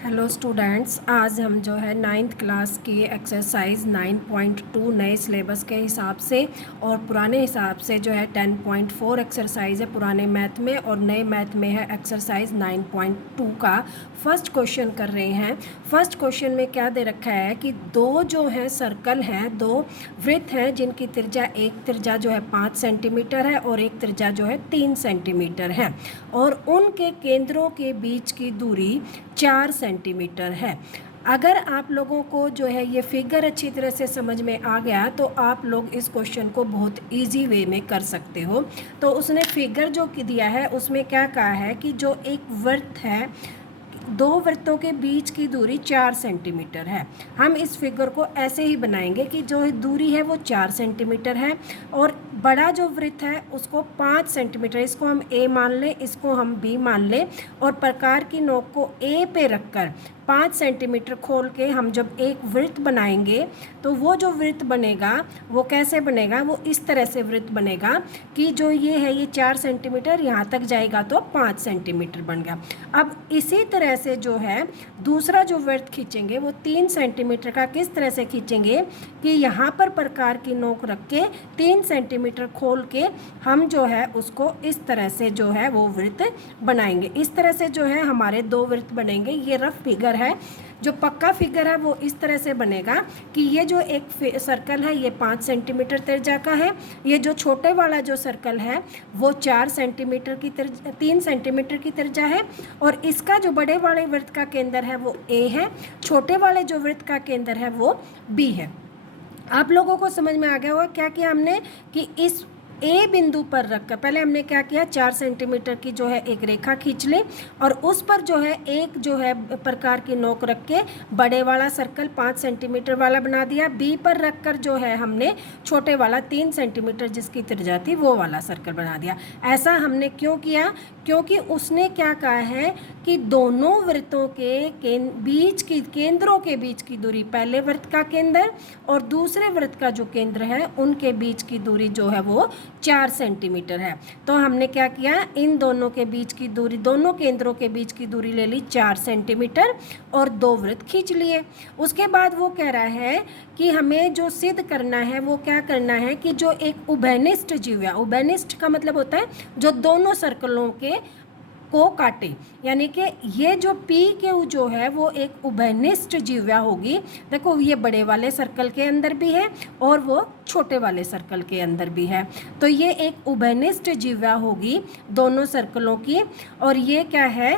Hello students, आज हम जो है नाइन्थ क्लास की एक्सरसाइज 9.2 नए सिलेबस के हिसाब से और पुराने हिसाब से जो है 10.4 एक्सरसाइज है पुराने मैथ में और नए मैथ में है एक्सरसाइज 9.2 का फर्स्ट क्वेश्चन कर रहे हैं। फर्स्ट क्वेश्चन में क्या दे रखा है कि दो जो है सर्कल हैं, दो वृत्त हैं जिनकी त्रिज्या, एक त्रिज्या जो है 5 सेंटीमीटर है और एक त्रिज्या जो है 3 सेंटीमीटर है और उनके केंद्रों के बीच की दूरी 4 सेंटीमीटर है। अगर आप लोगों को जो है ये फिगर अच्छी तरह से समझ में आ गया तो आप लोग इस क्वेश्चन को बहुत इजी वे में कर सकते हो। तो उसने फिगर जो दिया है उसमें क्या कहा है कि जो एक वृत्त है, दो वृत्तों के बीच की दूरी 4 सेंटीमीटर है। हम इस फिगर को ऐसे ही बनाएंगे कि जो दूरी है वो 4 सेंटीमीटर है और बड़ा जो वृत्त है उसको 5 सेंटीमीटर, इसको हम ए मान लें, इसको हम बी मान लें और प्रकार की नोक को ए पे रखकर 5 सेंटीमीटर खोल के हम जब एक वृत्त बनाएंगे तो वो जो वृत्त बनेगा वो कैसे बनेगा, वो इस तरह से वृत्त बनेगा कि जो ये है ये 4 सेंटीमीटर यहाँ तक जाएगा तो 5 सेंटीमीटर बन गया। अब इसी तरह से जो है दूसरा जो वृत्त खींचेंगे वो 3 सेंटीमीटर का किस तरह से खींचेंगे कि यहाँ पर प्रकार की नोक रख के 3 सेंटीमीटर खोल के हम जो है उसको इस तरह से जो है वो वृत्त बनाएंगे। इस तरह से जो है हमारे दो वृत्त बनेंगे। ये रफ फिगर है, जो पक्का फिगर है वो इस तरह से बनेगा कि ये जो एक सर्कल है ये 5 सेंटीमीटर त्रिज्या का है, ये जो छोटे वाला जो सर्कल है वो 4 सेंटीमीटर की 3 सेंटीमीटर की त्रिज्या है और इसका जो बड़े वाले वृत्त का केंद्र है वो ए है, छोटे वाले जो वृत्त का केंद्र है वो बी है। आप लोगों को समझ में आ गया होगा क्या किया हमने कि इस ए बिंदु पर रखकर पहले हमने क्या किया, 4 सेंटीमीटर की जो है एक रेखा खींच ली और उस पर जो है एक जो है प्रकार की नोक रख के बड़े वाला सर्कल 5 सेंटीमीटर वाला बना दिया। बी पर रखकर जो है हमने छोटे वाला 3 सेंटीमीटर जिसकी त्रिज्या थी वो वाला सर्कल बना दिया। ऐसा हमने क्यों किया, क्योंकि उसने क्या कहा है कि दोनों वृत्तों के बीच की केंद्रों के बीच की दूरी, पहले वृत्त का केंद्र और दूसरे वृत्त का जो केंद्र है उनके बीच की दूरी जो है वो 4 सेंटीमीटर है। तो हमने क्या किया, इन दोनों के बीच की दूरी, दोनों केंद्रों के बीच की दूरी ले ली 4 सेंटीमीटर और दो वृत्त खींच लिए। उसके बाद वो कह रहा है कि हमें जो सिद्ध करना है वो क्या करना है कि जो एक उभयनिष्ठ जीवा, उभयनिष्ठ का मतलब होता है जो दोनों सर्कलों के को काटे, यानी कि ये जो पी क्यू जो है वो एक उभयनिष्ठ जीवा होगी। देखो ये बड़े वाले सर्कल के अंदर भी है और वो छोटे वाले सर्कल के अंदर भी है, तो ये एक उभयनिष्ठ जीवा होगी दोनों सर्कलों की। और ये क्या है,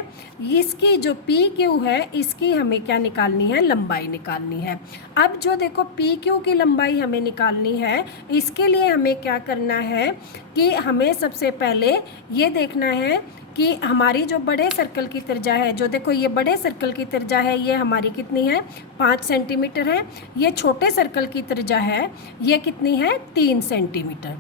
इसकी जो पी क्यू है इसकी हमें क्या निकालनी है, लंबाई निकालनी है। अब जो देखो पी क्यू की लंबाई हमें निकालनी है, इसके लिए हमें क्या करना है कि हमें सबसे पहले ये देखना है कि हमारी जो बड़े सर्कल की त्रिज्या है, जो देखो ये बड़े सर्कल की त्रिज्या है ये हमारी कितनी है, 5 सेंटीमीटर है। ये छोटे सर्कल की त्रिज्या है ये कितनी है, 3 सेंटीमीटर।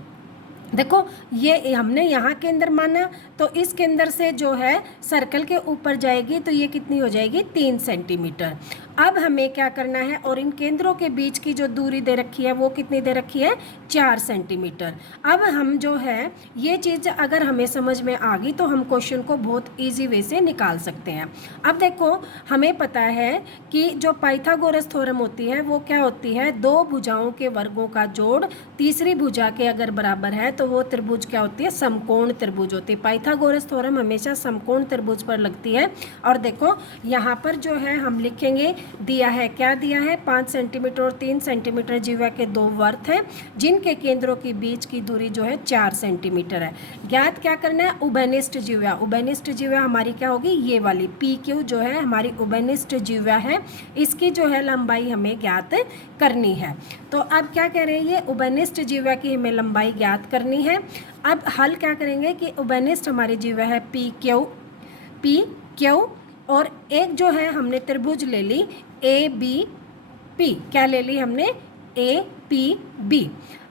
देखो ये हमने यहाँ केंद्र माना तो इस केंद्र से जो है सर्कल के ऊपर जाएगी तो ये कितनी हो जाएगी, 3 सेंटीमीटर। अब हमें क्या करना है, और इन केंद्रों के बीच की जो दूरी दे रखी है वो कितनी दे रखी है, 4 सेंटीमीटर। अब हम जो है ये चीज़ अगर हमें समझ में आ गई तो हम क्वेश्चन को बहुत इजी वे से निकाल सकते हैं। अब देखो हमें पता है कि जो पाइथागोरस थ्योरम होती है वो क्या होती है, दो भुजाओं के वर्गों का जोड़ तीसरी भुजा के अगर बराबर है तो वो त्रिभुज क्या होती है, समकोण त्रिभुज होती है। पाइथागोरस थ्योरम हमेशा समकोण त्रिभुज पर लगती है। और देखो यहाँ पर जो है हम लिखेंगे, दिया है क्या दिया है, 5 सेंटीमीटर और 3 सेंटीमीटर जीवा के दो वृत्त हैं जिनके केंद्रों के बीच की दूरी जो है 4 सेंटीमीटर है। ज्ञात क्या करना है, उभयनिष्ठ जीवा। उभयनिष्ठ जीवा हमारी क्या होगी, ये वाली पी क्यू जो है हमारी उभयनिष्ठ जीवा है, इसकी जो है लंबाई हमें ज्ञात करनी है। तो अब क्या कह रहे हैं, ये उभयनिष्ठ जीवा की हमें लंबाई ज्ञात करनी है। अब हल क्या करेंगे कि उभयनिष्ठ हमारी जीवा है पी क्यू और एक जो है हमने त्रिभुज ले ली ए बी पी, क्या ले ली हमने, ए पी बी।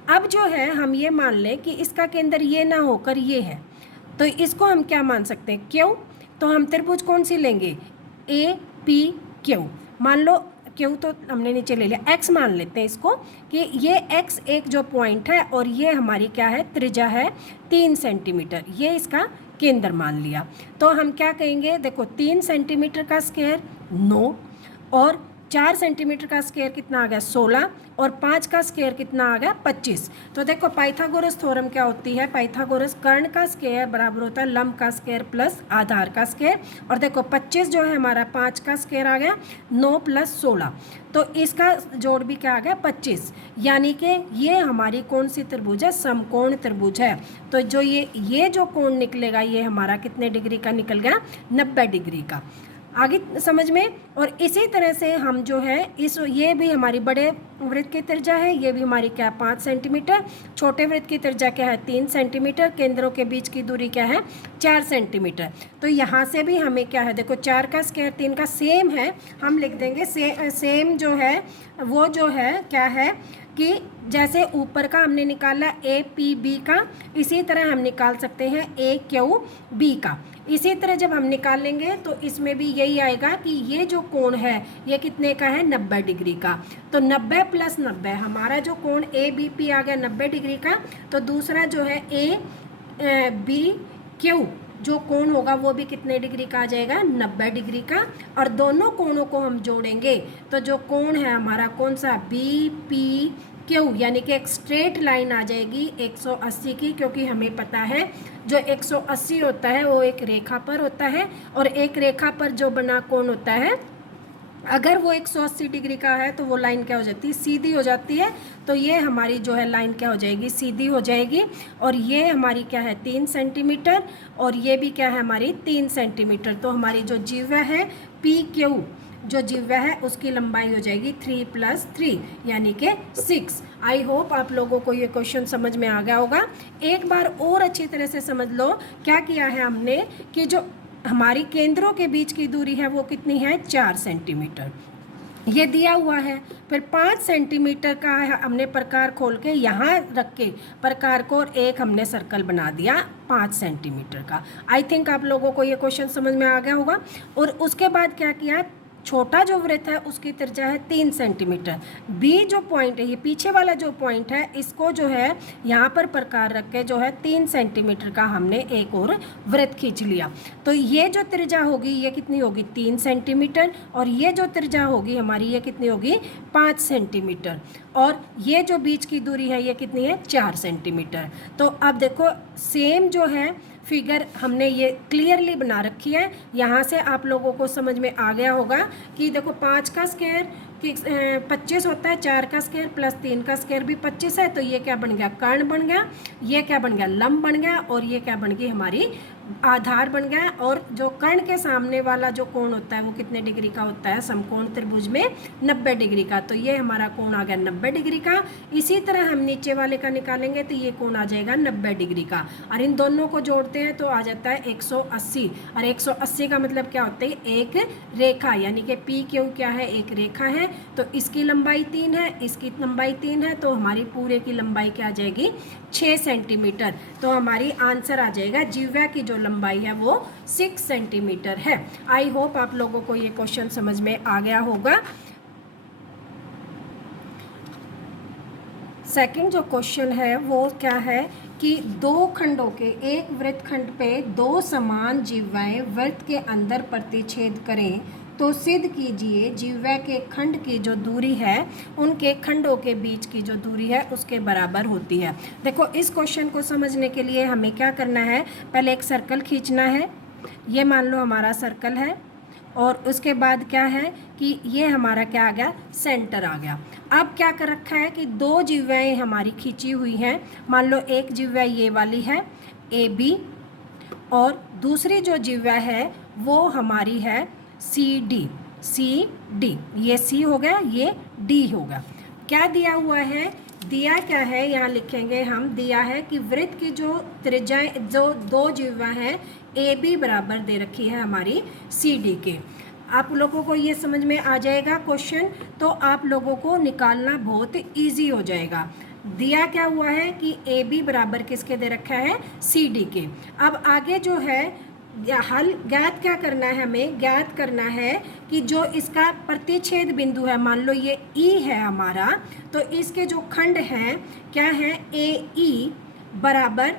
अब जो है हम ये मान लें कि इसका केंद्र ये ना होकर ये है तो इसको हम क्या मान सकते हैं, क्यू। तो हम त्रिभुज कौन सी लेंगे, ए पी क्यू। मान लो क्यू तो हमने नीचे ले लिया, एक्स मान लेते हैं इसको कि ये एक्स एक जो पॉइंट है और ये हमारी क्या है, त्रिज्या है 3 सेंटीमीटर, ये इसका केंद्र मान लिया। तो हम क्या कहेंगे, देखो 3 सेंटीमीटर का स्क्वायर 9, और 4 सेंटीमीटर का स्क्वायर कितना आ गया 16, और 5 का स्क्वायर कितना आ गया 25। तो देखो पाइथागोरस थ्योरम क्या होती है, पाइथागोरस कर्ण का स्क्वायर बराबर होता है लंब का स्क्वायर प्लस आधार का स्क्वायर। और देखो 25 जो है हमारा 5 का स्क्वायर आ गया 9 + 16, तो इसका जोड़ भी क्या आ गया 25, यानी कि ये हमारी कौन सी त्रिभुज है, समकोण त्रिभुज है। तो जो ये जो कोण निकलेगा ये हमारा कितने डिग्री का निकल गया 90 डिग्री का। आगे समझ में। और इसी तरह से हम जो है ये भी हमारी बड़े वृत्त की त्रिज्या है, ये भी हमारी क्या है 5 सेंटीमीटर, छोटे वृत्त की त्रिज्या क्या है 3 सेंटीमीटर, केंद्रों के बीच की दूरी क्या है 4 सेंटीमीटर। तो यहाँ से भी हमें क्या है, देखो 4 का स्क्वायर 3 का सेम है, हम लिख देंगे सेम जो है वो जो है क्या है कि जैसे ऊपर का हमने निकाला APB का, इसी तरह हम निकाल सकते हैं AQB का। इसी तरह जब हम निकालेंगे तो इसमें भी यही आएगा कि ये जो कोण है ये कितने का है 90 डिग्री का। तो 90 + 90 हमारा जो कोण ABP आ गया 90 डिग्री का। तो दूसरा जो है ABQ जो कोण होगा वो भी कितने डिग्री का आ जाएगा 90 डिग्री का। और दोनों कोणों को हम जोड़ेंगे तो जो कोण है हमारा कौन सा BPQ, यानी कि एक स्ट्रेट लाइन आ जाएगी 180 की, क्योंकि हमें पता है जो 180 होता है वो एक रेखा पर होता है, और एक रेखा पर जो बना कोण होता है अगर वो 180 डिग्री का है तो वो लाइन क्या हो जाती है सीधी हो जाती है। तो ये हमारी जो है लाइन क्या हो जाएगी सीधी हो जाएगी। और ये हमारी क्या है 3 सेंटीमीटर, और ये भी क्या है हमारी 3 सेंटीमीटर। तो हमारी जो जिह्वा है PQ जो जिह्वा है उसकी लंबाई हो जाएगी 3 + 3 यानी कि 6। आई होप आप लोगों को ये क्वेश्चन समझ में आ गया होगा। एक बार और अच्छी तरह से समझ लो क्या किया है हमने कि जो हमारी केंद्रों के बीच की दूरी है वो कितनी है 4 सेंटीमीटर, ये दिया हुआ है। फिर 5 सेंटीमीटर का हमने प्रकार खोल के यहाँ रख के प्रकार को और एक हमने सर्कल बना दिया 5 सेंटीमीटर का। आई थिंक आप लोगों को ये क्वेश्चन समझ में आ गया होगा। और उसके बाद क्या किया, छोटा जो वृत्त है उसकी त्रिज्या है 3 सेंटीमीटर। बी जो पॉइंट है ये पीछे वाला जो पॉइंट है इसको जो है यहाँ पर प्रकार रख के जो है 3 सेंटीमीटर का हमने एक और वृत्त खींच लिया। तो ये जो त्रिज्या होगी ये कितनी होगी 3 सेंटीमीटर, और ये जो त्रिज्या होगी हमारी ये कितनी होगी 5 सेंटीमीटर, और ये जो बीच की दूरी है ये कितनी है 4 सेंटीमीटर। तो अब देखो सेम जो है फिगर हमने ये क्लियरली बना रखी है। यहाँ से आप लोगों को समझ में आ गया होगा कि देखो 5 का स्क्वायर 25 होता है, 4 का स्क्वायर प्लस 3 का स्क्वायर भी 25 है। तो ये क्या बन गया कर्ण बन गया, ये क्या बन गया लंब बन गया, और ये क्या बन गई हमारी आधार बन गया। और जो कर्ण के सामने वाला जो कोण होता है वो कितने डिग्री का होता है समकोण त्रिभुज में 90 डिग्री का। तो ये हमारा कोण आ गया 90 डिग्री का। इसी तरह हम नीचे वाले का निकालेंगे तो ये कोण आ जाएगा 90 डिग्री का, और इन दोनों को जोड़ते हैं तो आ जाता है 180। और 180 का मतलब क्या होता है एक रेखा, यानी कि PQ क्या है एक रेखा है। तो इसकी लंबाई 3 है, इसकी लंबाई 3 है, तो हमारी पूरे की लंबाई क्या आ जाएगी 6 सेंटीमीटर। तो हमारी आंसर आ जाएगा जिह्वा की जो लंबाई है वो 6 सेंटीमीटर है। आई होप आप लोगों को ये क्वेश्चन समझ में आ गया होगा। सेकंड जो क्वेश्चन है वो क्या है कि दो खंडों के एक वृत्त खंड पे दो समान जिह्वाएं वृत्त के अंदर प्रतिच्छेद करें तो सिद्ध कीजिए जिह्वा के खंड की जो दूरी है उनके खंडों के बीच की जो दूरी है उसके बराबर होती है। देखो इस क्वेश्चन को समझने के लिए हमें क्या करना है, पहले एक सर्कल खींचना है। ये मान लो हमारा सर्कल है, और उसके बाद क्या है कि ये हमारा क्या आ गया सेंटर आ गया। अब क्या कर रखा है कि दो जिह्वाएं हमारी खींची हुई हैं। मान लो एक जिह्वा ये वाली है AB, और दूसरी जो जिह्वा है वो हमारी है CD। ये C हो गया, ये D होगा। क्या दिया हुआ है, दिया क्या है यहाँ लिखेंगे हम, दिया है कि वृत्त की जो त्रिज्याएं जो दो जिह्वा हैं AB बराबर दे रखी है हमारी CD के। आप लोगों को ये समझ में आ जाएगा क्वेश्चन, तो आप लोगों को निकालना बहुत इजी हो जाएगा। दिया क्या हुआ है कि AB बराबर किसके दे रखा है CD के। अब आगे जो है हल ज्ञात क्या करना है, हमें ज्ञात करना है कि जो इसका प्रतिच्छेद बिंदु है, मान लो ये E है हमारा, तो इसके जो खंड हैं क्या है AE बराबर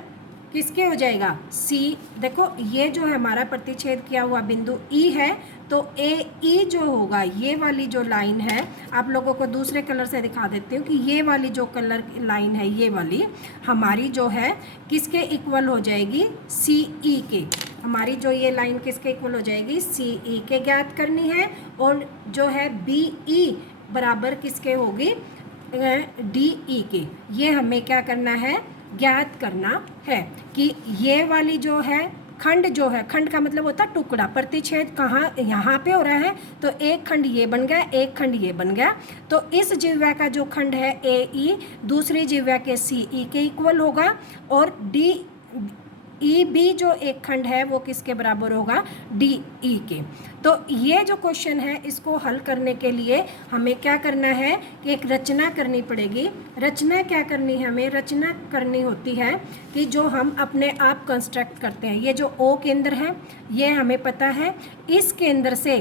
किसके हो जाएगा C। देखो ये जो है हमारा प्रतिच्छेद किया हुआ बिंदु E है, तो ए ई जो होगा, ये वाली जो लाइन है, आप लोगों को दूसरे कलर से दिखा देती हूँ कि ये वाली जो कलर लाइन है, ये वाली हमारी जो है किसके इक्वल हो जाएगी, सी ई के। हमारी जो ये लाइन किसके इक्वल हो जाएगी, सी ई के ज्ञात करनी है। और जो है बी ई बराबर किसके होगी, डी ई के। ये हमें क्या करना है, ज्ञात करना है कि ये वाली जो है खंड, जो है खंड का मतलब होता है टुकड़ा, प्रतिच्छेद कहाँ, यहाँ पे हो रहा है, तो एक खंड ये बन गया, एक खंड ये बन गया। तो इस जिह्वा का जो खंड है ए ई दूसरी जिह्वा के सी ई के इक्वल होगा, और डी ई बी जो एक खंड है वो किसके बराबर होगा, डी ई के। तो ये जो क्वेश्चन है इसको हल करने के लिए हमें क्या करना है कि एक रचना करनी पड़ेगी। रचना क्या करनी है, हमें रचना करनी होती है कि जो हम अपने आप कंस्ट्रक्ट करते हैं। ये जो ओ केंद्र है ये हमें पता है, इस केंद्र से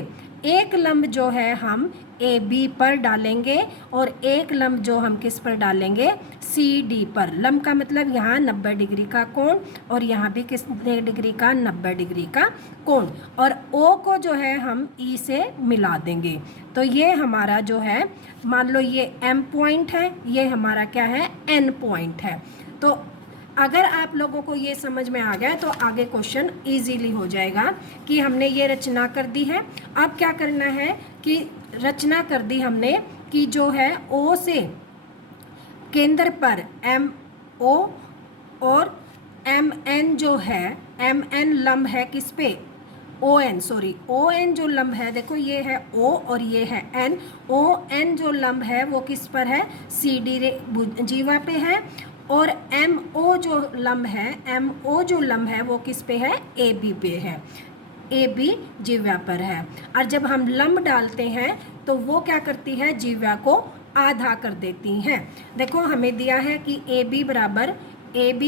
एक लंब जो है हम ए बी पर डालेंगे और एक लंब जो हम किस पर डालेंगे, सी डी पर। लंब का मतलब यहाँ 90 डिग्री का कोण, और यहाँ भी कितने डिग्री का, 90 डिग्री का कोण। और ओ को जो है हम ई से मिला देंगे। तो ये हमारा जो है, मान लो ये एम पॉइंट है, ये हमारा क्या है, एन पॉइंट है। तो अगर आप लोगों को ये समझ में आ गया तो आगे क्वेश्चन इजीली हो जाएगा कि हमने ये रचना कर दी है। अब क्या करना है कि रचना कर दी हमने कि जो है ओ से केंद्र पर एम ओ और एम एन जो है, एम एन लंब है किस पे, O N, sorry O N जो लंब है, देखो ये है ओ और ये है एन। ओ एन जो लंब है वो किस पर है, सी डी जीवा पे है। और एम ओ जो लंब है, एम ओ जो लंब है वो किस पे है, ए बी पे है, ए बी जीवा पर है। और जब हम लंब डालते हैं तो वो क्या करती है, जीवा को आधा कर देती हैं। देखो हमें दिया है कि ए बी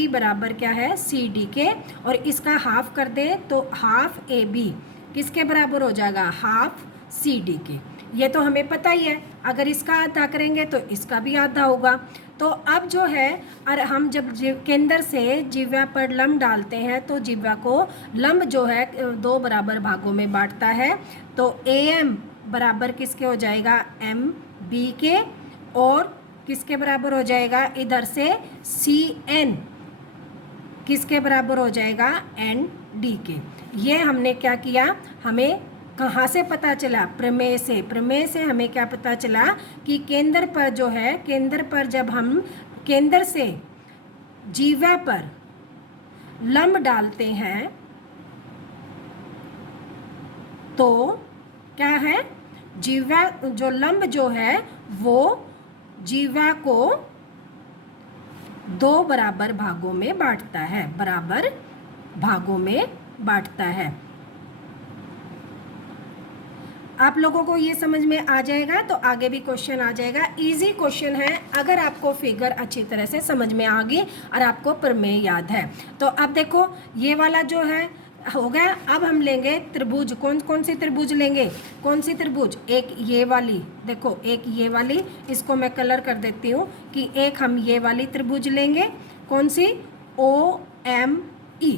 बराबर क्या है, सी डी के, और इसका हाफ कर दे तो हाफ ए बी किसके बराबर हो जाएगा, हाफ सी डी के। ये तो हमें पता ही है, अगर इसका आधा करेंगे तो इसका भी आधा होगा। तो अब जो है, और हम जब केंद्र से जिह्वा पर लंब डालते हैं तो जिह्वा को लंब जो है 2 बराबर भागों में बांटता है। तो ए एम बराबर किसके हो जाएगा, एम बी के, और किसके बराबर हो जाएगा, इधर से सी एन किसके बराबर हो जाएगा, एन डी के। ये हमने क्या किया, हमें कहाँ से पता चला, प्रमेय से। प्रमेय से हमें क्या पता चला कि केंद्र पर जो है, केंद्र पर जब हम केंद्र से जीवा पर लंब डालते हैं तो क्या है, जीवा जो लंब जो है वो जीवा को 2 बराबर भागों में बांटता है, बराबर भागों में बांटता है। आप लोगों को ये समझ में आ जाएगा तो आगे भी क्वेश्चन आ जाएगा। इजी क्वेश्चन है अगर आपको फिगर अच्छी तरह से समझ में आ गई और आपको प्रमेय याद है। तो अब देखो ये वाला जो है हो गया। अब हम लेंगे त्रिभुज। कौन कौन सी त्रिभुज लेंगे, कौन सी त्रिभुज, एक ये वाली, देखो एक ये वाली, इसको मैं कलर कर देती हूँ कि एक हम ये वाली त्रिभुज लेंगे, कौन सी, ओ एम ई।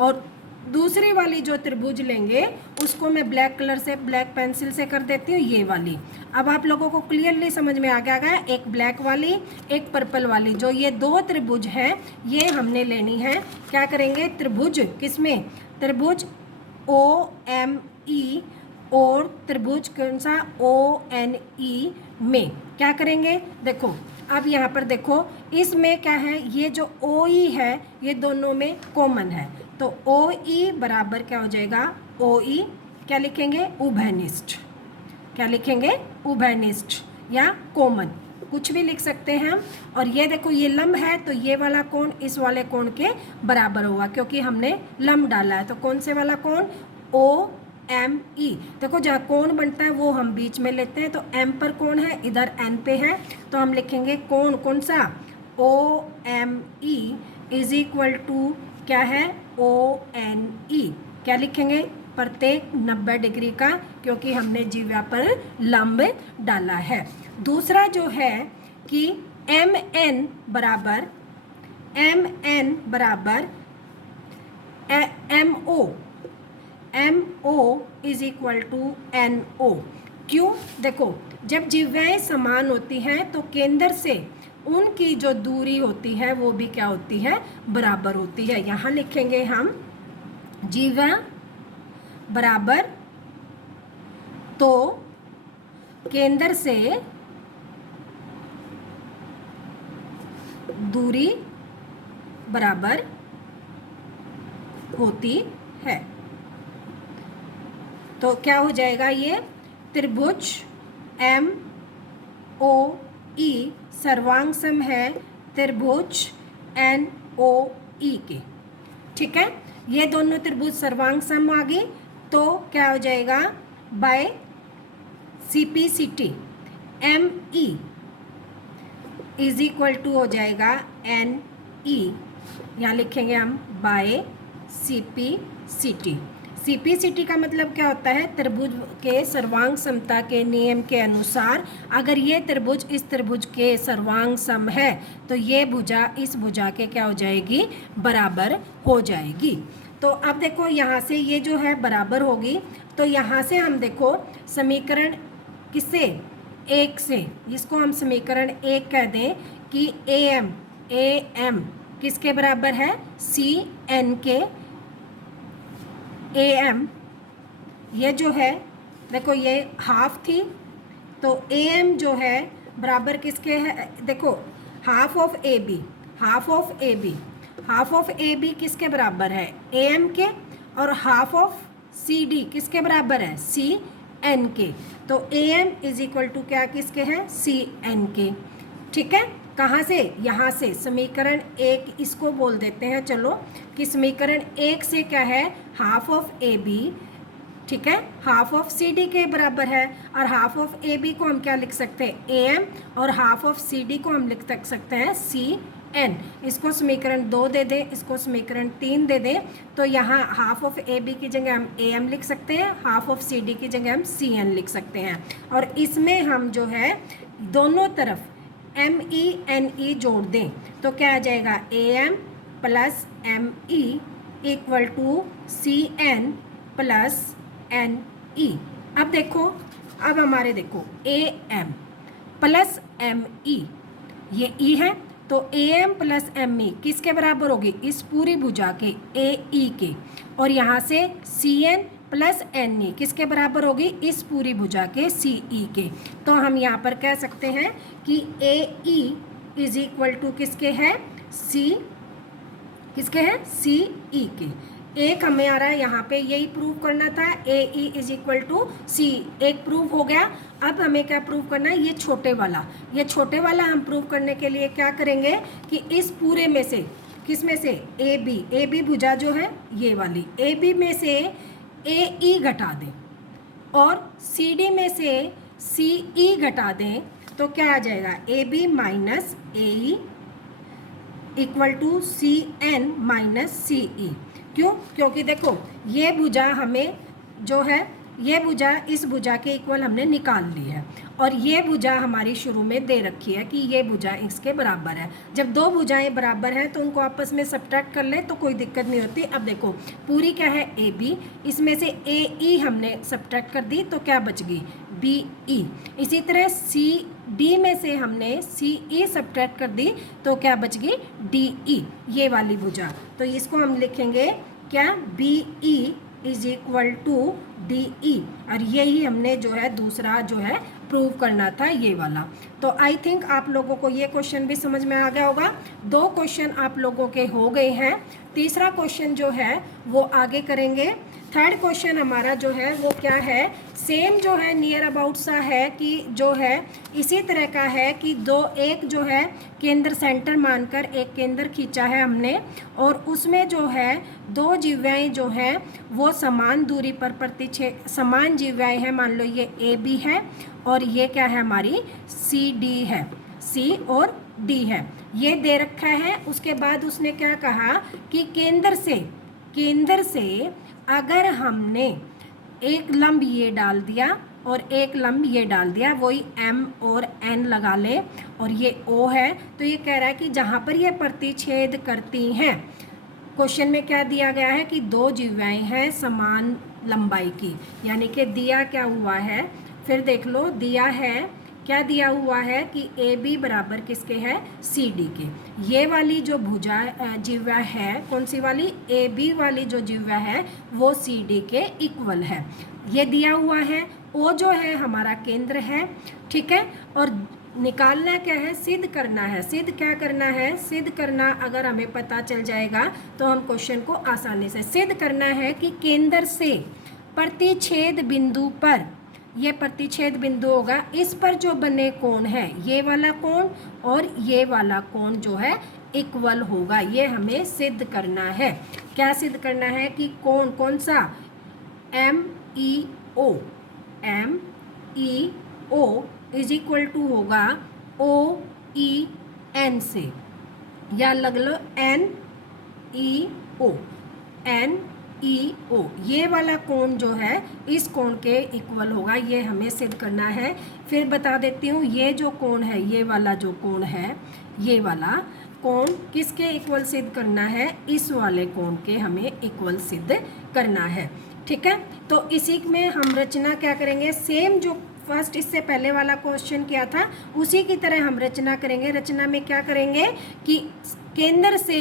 और दूसरी वाली जो त्रिभुज लेंगे उसको मैं ब्लैक कलर से, ब्लैक पेंसिल से कर देती हूँ, ये वाली। अब आप लोगों को क्लियरली समझ में आ गया, एक ब्लैक वाली एक पर्पल वाली, जो ये 2 त्रिभुज हैं ये हमने लेनी है। क्या करेंगे, त्रिभुज किसमें, त्रिभुज ओ एम ई और त्रिभुज कौन सा, ओ एन ई में क्या करेंगे। देखो अब यहाँ पर देखो इसमें क्या है, ये जो ओ ई है ये दोनों में कॉमन है, तो ओ ई बराबर क्या हो जाएगा, ओ ई क्या लिखेंगे, उभयनिष्ठ। क्या लिखेंगे, उभयनिष्ठ या कॉमन, कुछ भी लिख सकते हैं हम। और ये देखो ये लंब है तो ये वाला कोण इस वाले कोण के बराबर होगा क्योंकि हमने लंब डाला है। तो कौन से वाला कोण, ओ एम ई। देखो जहाँ कोण बनता है वो हम बीच में लेते हैं, तो एम पर कोण है, इधर एन पे है, तो हम लिखेंगे कोण कौन सा, O M E is equal to क्या है, ओ एन ई। क्या लिखेंगे, प्रत्येक 90 डिग्री का, क्योंकि हमने जीवा पर लंब डाला है। दूसरा जो है कि एम एन बराबर M O, MO is equal to NO। क्यों? देखो, जब जिह्वाएं समान होती हैं तो केंद्र से उनकी जो दूरी होती है वो भी क्या होती है? बराबर होती है। यहाँ लिखेंगे हम जिह्वा बराबर तो केंद्र से दूरी बराबर होती है। तो क्या हो जाएगा? ये त्रिभुज MOE सर्वांग सम है त्रिभुज NOE के। ठीक है, ये दोनों त्रिभुज सर्वांग सम आ गई तो क्या हो जाएगा? By CPCT ME is equal to हो जाएगा NE। यहाँ लिखेंगे हम बाय CPCT। CPCT का मतलब क्या होता है? त्रिभुज के सर्वांग समता के नियम के अनुसार अगर ये त्रिभुज इस त्रिभुज के सर्वांग सम है तो ये भुजा इस भुजा के क्या हो जाएगी? बराबर हो जाएगी। तो अब देखो, यहाँ से ये जो है बराबर होगी तो यहाँ से हम देखो समीकरण किससे? 1 से, जिसको हम समीकरण 1 कह दें कि AM किसके बराबर है? CN के। AM ये जो है, देखो ये हाफ थी तो AM जो है बराबर किसके है? देखो half of AB, half of AB किसके बराबर है? AM के। और हाफ ऑफ CD किसके बराबर है? CN के। तो AM इज इक्वल टू क्या किसके हैं? CN के। ठीक है, कहाँ से? यहाँ से समीकरण 1 इसको बोल देते हैं चलो कि समीकरण 1 से क्या है? हाफ ऑफ AB, ठीक है, हाफ ऑफ CD के बराबर है। और हाफ ऑफ AB को हम क्या लिख सकते हैं? AM। और हाफ ऑफ CD को हम लिख सकते हैं CN। इसको समीकरण 2 दे दें, इसको समीकरण 3 दे दें तो यहाँ हाफ ऑफ AB की जगह हम AM लिख सकते हैं, हाफ ऑफ CD की जगह हम CN लिख सकते हैं। और इसमें हम जो है दोनों तरफ ME जोड़ दें तो क्या आ जाएगा? AM plus ME equal to CN plus NE। अब देखो, अब हमारे देखो AM प्लस ME, ये E है तो AM प्लस ME किसके बराबर होगी? इस पूरी भुजा के AE के। और यहाँ से CN प्लस NE किसके बराबर होगी? इस पूरी भुजा के CE के। तो हम यहाँ पर कह सकते हैं कि AE इज इक्वल टू किसके है? किसके हैं? CE के। एक हमें आ रहा है यहाँ पे, यही प्रूव करना था, AE is equal to C। एक प्रूव हो गया। अब हमें क्या प्रूव करना है? ये छोटे वाला हम प्रूव करने के लिए क्या करेंगे कि इस पूरे में से, किस में से? AB भुजा जो है ये वाली, AB में से AE घटा दें और CD में से CE घटा दें तो क्या आ जाएगा? AB minus AE equal to CN minus CE। क्यों? क्योंकि देखो ये भुजा हमें जो है, ये भुजा इस भुजा के इक्वल हमने निकाल ली है और ये भुजा हमारी शुरू में दे रखी है कि ये भुजा इसके बराबर है। जब दो भुजाएं बराबर हैं तो उनको आपस में सब्ट्रैक्ट कर लें तो कोई दिक्कत नहीं होती। अब देखो पूरी क्या है? AB, इसमें से AE हमने सब्ट्रैक्ट कर दी तो क्या बच गई? BE। इसी तरह CD में से हमने CE सब्ट्रैक्ट कर दी तो क्या बच गई? DE, ये वाली भुजा। तो इसको हम लिखेंगे क्या? BE is equal to DE। और यही हमने जो है दूसरा जो है प्रूव करना था, ये वाला। तो आई थिंक आप लोगों को ये क्वेश्चन भी समझ में आ गया होगा। 2 क्वेश्चन आप लोगों के हो गए हैं। तीसरा क्वेश्चन जो है वो आगे करेंगे। थर्ड क्वेश्चन हमारा जो है वो क्या है? सेम जो है नियर अबाउट सा है कि जो है इसी तरह का है कि एक जो है केंद्र सेंटर मानकर एक केंद्र खींचा है हमने और उसमें जो है 2 जिह्वाएं जो हैं वो समान दूरी पर प्रतिच्छेद, समान जिह्वाएं हैं। मान लो ये AB है और ये क्या है? हमारी CD है, C और D है, ये दे रखा है। उसके बाद उसने क्या कहा कि केंद्र से अगर हमने एक लंब ये डाल दिया और एक लंब ये डाल दिया, वही M और N लगा ले और ये O है, तो ये कह रहा है कि जहाँ पर ये प्रतिच्छेद करती हैं, क्वेश्चन में क्या दिया गया है कि 2 जिह्वाएं हैं समान लंबाई की, यानी कि दिया क्या हुआ है, फिर देख लो दिया है, क्या दिया हुआ है कि ए बी बराबर किसके है, सी डी के। ये वाली जो भुजा जिह्वा है, कौन सी वाली, ए बी वाली जो जिह्वा है वो सी डी के इक्वल है, ये दिया हुआ है। ओ जो है हमारा केंद्र है, ठीक है। और निकालना क्या है, सिद्ध करना है। सिद्ध क्या करना है, सिद्ध करना अगर हमें पता चल जाएगा तो हम क्वेश्चन को आसानी से सिद्ध करना है कि केंद्र से प्रतिच्छेद बिंदु पर, ये प्रतिच्छेद बिंदु होगा, इस पर जो बने कोण है, ये वाला कोण और ये वाला कोण जो है इक्वल होगा, ये हमें सिद्ध करना है। क्या सिद्ध करना है कि कोण कौन सा, M E O, M E O is equal to होगा ओ ई एन से, या लग लो एन ई ओ, एन ई ओ, ये वाला कोण जो है इस कोण के इक्वल होगा, ये हमें सिद्ध करना है। फिर बता देती हूँ, ये जो कोण है, ये वाला जो कोण है, ये वाला कोण किसके इक्वल सिद्ध करना है, इस वाले कोण के हमें इक्वल सिद्ध करना है, ठीक है। तो इसी में हम रचना क्या करेंगे, सेम जो फर्स्ट इससे पहले वाला क्वेश्चन किया था उसी की तरह हम रचना करेंगे। रचना में क्या करेंगे कि केंद्र से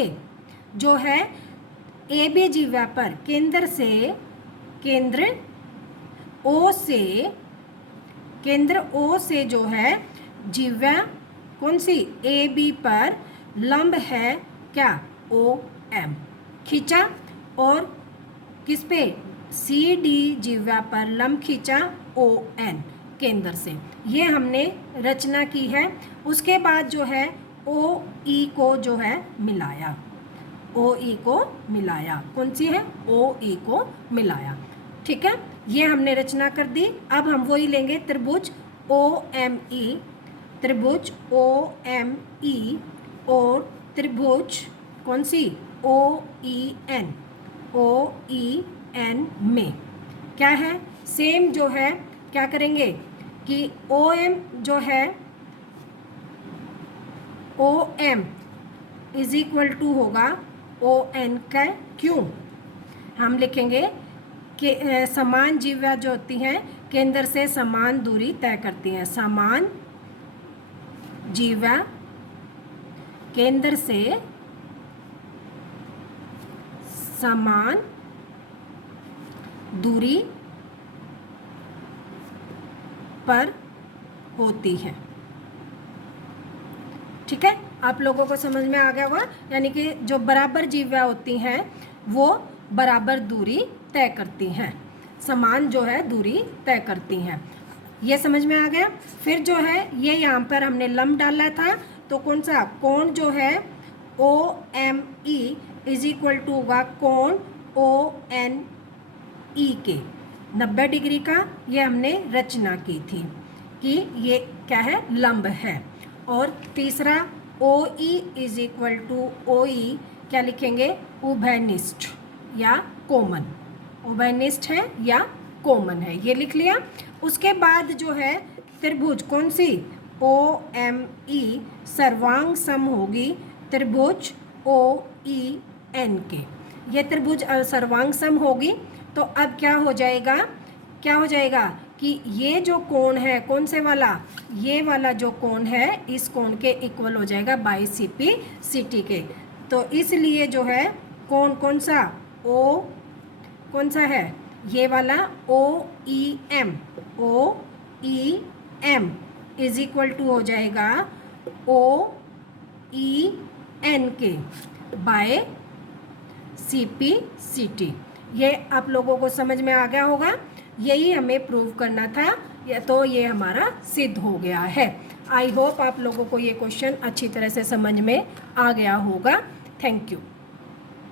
जो है ए बी जिह्वा पर, केंद्र से, केंद्र ओ से, केंद्र ओ से जो है जिह्वा कौन सी, ए बी पर लंब है क्या, ओ एम खींचा, और किस पे, सी डी जिह्वा पर लंब खींचा, ओ एन केंद्र से, ये हमने रचना की है। उसके बाद जो है ओ ई को जो है मिलाया, ओ ई को मिलाया, कौन सी है, ओ ई को मिलाया, ठीक है। ये हमने रचना कर दी। अब हम वही लेंगे त्रिभुज ओ एम ई, त्रिभुज ओ एम ई और त्रिभुज कौन सी, ओ ई एन, ओ ई एन में क्या है, सेम जो है क्या करेंगे कि ओ एम जो है, O M is equal to होगा ओ एन का क्यों, हम लिखेंगे कि समान जिह्वा जो होती हैं केंद्र से समान दूरी तय करती हैं, समान जिह्वा केंद्र से समान दूरी पर होती है, ठीक है। आप लोगों को समझ में आ गया होगा, यानी कि जो बराबर जिह्वा होती हैं वो बराबर दूरी तय करती हैं, समान जो है दूरी तय करती हैं, ये समझ में आ गया। फिर जो है ये यहाँ पर हमने लंब डाला था, तो कौन सा कोण जो है O M E is equal to होगा कोण ओ एन ई के 90 डिग्री का, ये हमने रचना की थी कि ये क्या है, लंब है। और तीसरा O E is equal to O E क्या लिखेंगे, उभयनिष्ठ या कोमन, उभयनिष्ठ है या कोमन है, ये लिख लिया। उसके बाद जो है त्रिभुज कौन सी, ओ एम ई सर्वांग सम होगी त्रिभुज ओ ई एन के, ये त्रिभुज सर्वांग सम होगी। तो अब क्या हो जाएगा, क्या हो जाएगा कि ये जो कोण है कौन से वाला, ये वाला जो कोण है इस कोण के इक्वल हो जाएगा by C P C T के। तो इसलिए जो है कोण कौन सा, ओ कौन सा है, ये वाला O E M, O E M is equal to हो जाएगा ओ ई एन के by C P C T. ये आप लोगों को समझ में आ गया होगा, यही हमें प्रूव करना था, तो ये हमारा सिद्ध हो गया है। आई होप आप लोगों को ये क्वेश्चन अच्छी तरह से समझ में आ गया होगा। Thank you.